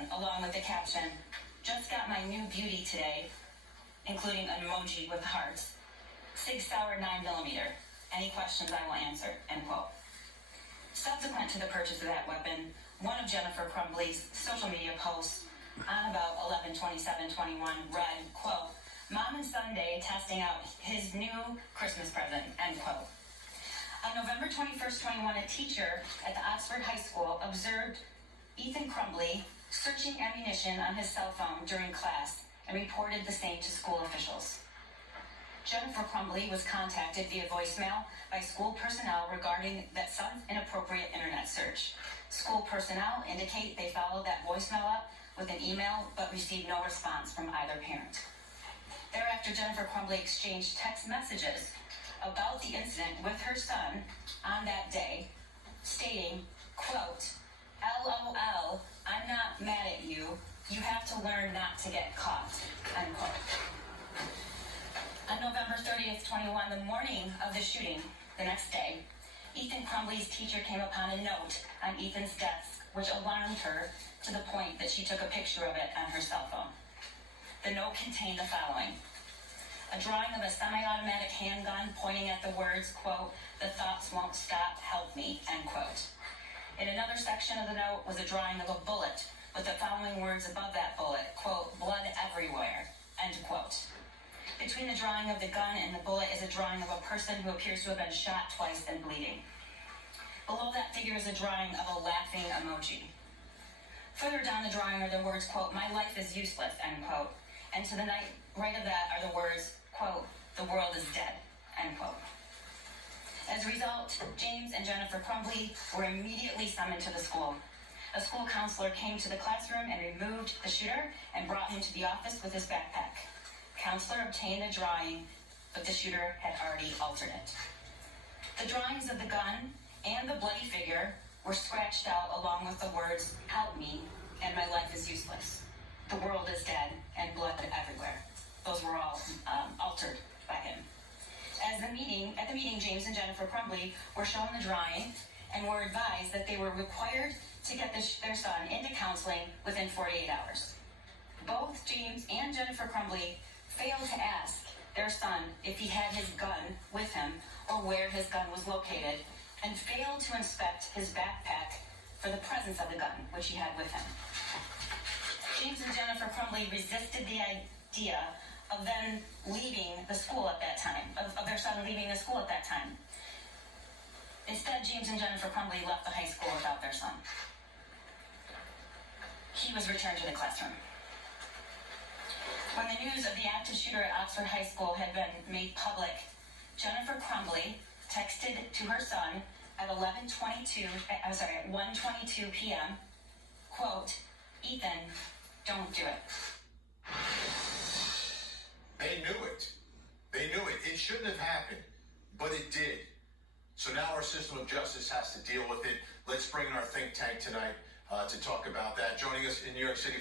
son, along with the caption, "Just got my new beauty today," including an emoji with hearts. "Sig Sauer 9mm. Any questions I will answer," end quote. Subsequent to the purchase of that weapon, one of Jennifer Crumbley's social media posts on about 11/27/21 read, quote, "Mom and Sunday testing out his new Christmas present," end quote. On November 21st, 21, a teacher at the Oxford High School observed Ethan Crumbley searching ammunition on his cell phone during class and reported the same to school officials. Jennifer Crumbley was contacted via voicemail by school personnel regarding that son's inappropriate internet search. School personnel indicate they followed that voicemail up with an email but received no response from either parent. Thereafter, Jennifer Crumbley exchanged text messages about the incident with her son on that day, stating, quote, "LOL, I'm not mad at you. You have to learn not to get caught," end quote. On November 30th, 21, the morning of the shooting, the next day, Ethan Crumbley's teacher came upon a note on Ethan's desk, which alarmed her to the point that she took a picture of it on her cell phone. The note contained the following: a drawing of a semi-automatic handgun pointing at the words, quote, "The thoughts won't stop, help me," end quote. In another section of the note was a drawing of a bullet with the following words above that bullet, quote, "Blood everywhere," end quote. Between the drawing of the gun and the bullet is a drawing of a person who appears to have been shot twice and bleeding. Below that figure is a drawing of a laughing emoji. Further down the drawing are the words, quote, "My life is useless," end quote. And to the right of that are the words, quote, "The world is dead," end quote. As a result, James and Jennifer Crumbley were immediately summoned to the school. A school counselor came to the classroom and removed the shooter and brought him to the office with his backpack. Counselor obtained a drawing, but the shooter had already altered it. The drawings of the gun and the bloody figure were scratched out along with the words, "Help me," and "My life is useless." "The world is dead," and "Blood everywhere." Those were all altered by him. At the meeting, James and Jennifer Crumbley were shown the drawing and were advised that they were required to get their son into counseling within 48 hours. Both James and Jennifer Crumbley failed to ask their son if he had his gun with him or where his gun was located, and failed to inspect his backpack for the presence of the gun, which he had with him. James and Jennifer Crumbley resisted the idea of them leaving the school at that time, of their son leaving the school at that time. Instead, James and Jennifer Crumbley left the high school without their son. He was returned to the classroom. When the news of the active shooter at Oxford High School had been made public, Jennifer Crumbley texted to her son at 1:22 p.m., quote, "Ethan, don't do it." They knew it. They knew it. It shouldn't have happened, but it did. So now our system of justice has to deal with it. Let's bring in our think tank tonight to talk about that. Joining us in New York City